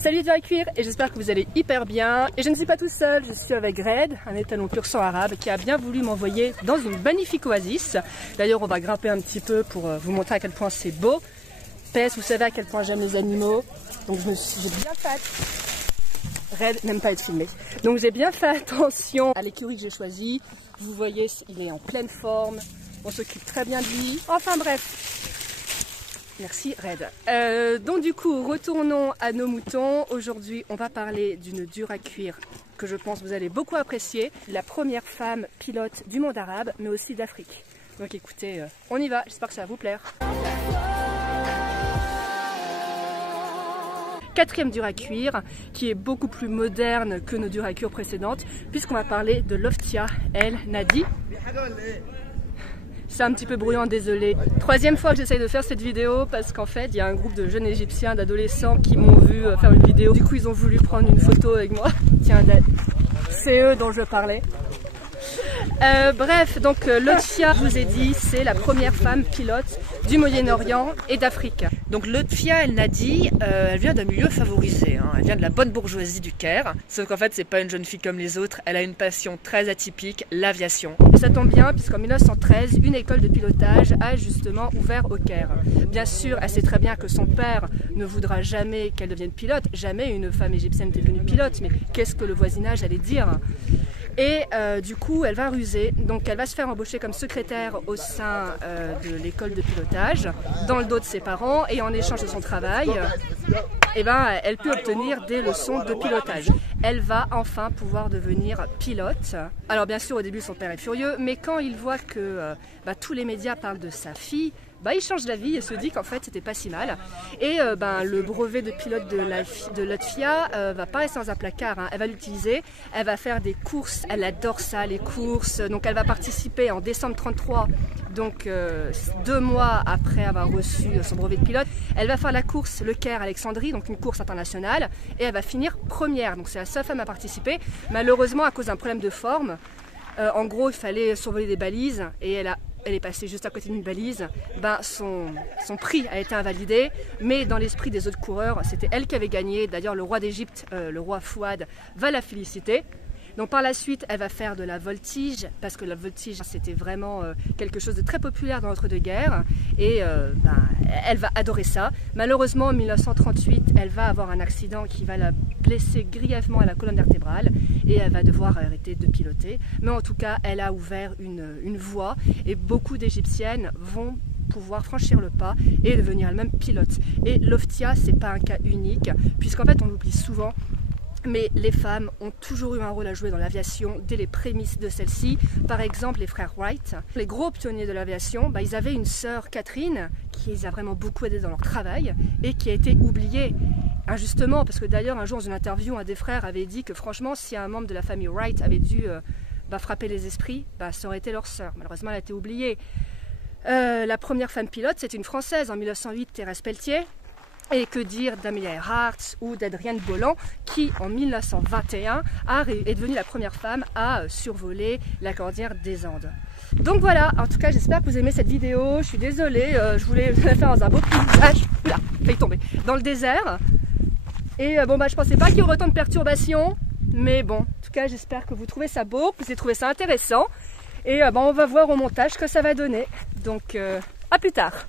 Salut Dur à Cuire, et j'espère que vous allez hyper bien. Et je ne suis pas tout seul, je suis avec Red, un étalon pur sang arabe qui a bien voulu m'envoyer dans une magnifique oasis. D'ailleurs on va grimper un petit peu pour vous montrer à quel point c'est beau. PS, vous savez à quel point j'aime les animaux, donc j'ai bien fait... Red n'aime pas être filmé. Donc j'ai bien fait attention à l'écurie que j'ai choisie. Vous voyez, il est en pleine forme, on s'occupe très bien de lui. Enfin bref. Merci Red. Donc du coup, retournons à nos moutons. Aujourd'hui, on va parler d'une dure à cuire que je pense vous allez beaucoup apprécier. La première femme pilote du monde arabe, mais aussi d'Afrique. Donc écoutez, on y va, j'espère que ça va vous plaire. Quatrième dure à cuire, qui est beaucoup plus moderne que nos dures à cuire précédentes, puisqu'on va parler de Loftia El Nadi. C'est un petit peu bruyant, désolé. Troisième fois que j'essaye de faire cette vidéo parce qu'en fait il y a un groupe de jeunes égyptiens, d'adolescents qui m'ont vu faire une vidéo. Du coup ils ont voulu prendre une photo avec moi. Tiens, c'est eux dont je parlais. Bref, donc Lotfia, je vous ai dit, c'est la première femme pilote du Moyen-Orient et d'Afrique. Donc Lotfia El Nadi, elle vient d'un milieu favorisé, hein. Elle vient de la bonne bourgeoisie du Caire, sauf qu'en fait c'est pas une jeune fille comme les autres, elle a une passion très atypique, l'aviation. Et ça tombe bien puisqu'en 1913, une école de pilotage a justement ouvert au Caire. Bien sûr, elle sait très bien que son père ne voudra jamais qu'elle devienne pilote, jamais une femme égyptienne n'est devenue pilote, mais qu'est-ce que le voisinage allait dire ? Et du coup, elle va ruser, donc elle va se faire embaucher comme secrétaire au sein de l'école de pilotage, dans le dos de ses parents, et en échange de son travail, elle peut obtenir des leçons de pilotage. Elle va enfin pouvoir devenir pilote. Alors bien sûr, au début, son père est furieux, mais quand il voit que tous les médias parlent de sa fille, il change d'avis et se dit qu'en fait c'était pas si mal. Et le brevet de pilote de Lotfia va pas rester dans un placard, hein. Elle va l'utiliser, elle va faire des courses, elle adore ça, les courses. Donc elle va participer en décembre 1933, donc 2 mois après avoir reçu son brevet de pilote. Elle va faire la course Le Caire-Alexandrie, donc une course internationale, et elle va finir première. Donc c'est la seule femme à participer. Malheureusement, à cause d'un problème de forme, en gros il fallait survoler des balises et elle est passée juste à côté d'une balise, son prix a été invalidé, mais dans l'esprit des autres coureurs, c'était elle qui avait gagné. D'ailleurs, le roi d'Égypte, le roi Fouad, va la féliciter. Donc par la suite, elle va faire de la voltige, parce que la voltige, c'était vraiment quelque chose de très populaire dans l'entre-deux-guerres, et elle va adorer ça. Malheureusement, en 1938, elle va avoir un accident qui va la blesser grièvement à la colonne vertébrale, et elle va devoir arrêter de piloter. Mais en tout cas, elle a ouvert une voie, et beaucoup d'Égyptiennes vont pouvoir franchir le pas et devenir elles-mêmes pilotes. Et Loftia, c'est pas un cas unique, puisqu'en fait, on l'oublie souvent, mais les femmes ont toujours eu un rôle à jouer dans l'aviation dès les prémices de celle-ci. Par exemple, les frères Wright, les gros pionniers de l'aviation, ils avaient une sœur Catherine qui les a vraiment beaucoup aidés dans leur travail et qui a été oubliée injustement, parce que d'ailleurs un jour dans une interview, un des frères avait dit que franchement si un membre de la famille Wright avait dû frapper les esprits, ça aurait été leur sœur. Malheureusement elle a été oubliée. La première femme pilote, c'était une Française en 1908, Thérèse Pelletier. Et que dire d'Amelia Earhart ou d'Adrienne Bolland qui en 1921 est devenue la première femme à survoler la cordillère des Andes. Donc voilà, en tout cas j'espère que vous aimez cette vidéo. Je suis désolée, je voulais la faire dans un beau paysage, là, failli tomber, dans le désert. Et je pensais pas qu'il y aurait autant de perturbations, mais bon, en tout cas j'espère que vous trouvez ça beau, que vous avez trouvé ça intéressant. Et on va voir au montage ce que ça va donner. Donc à plus tard.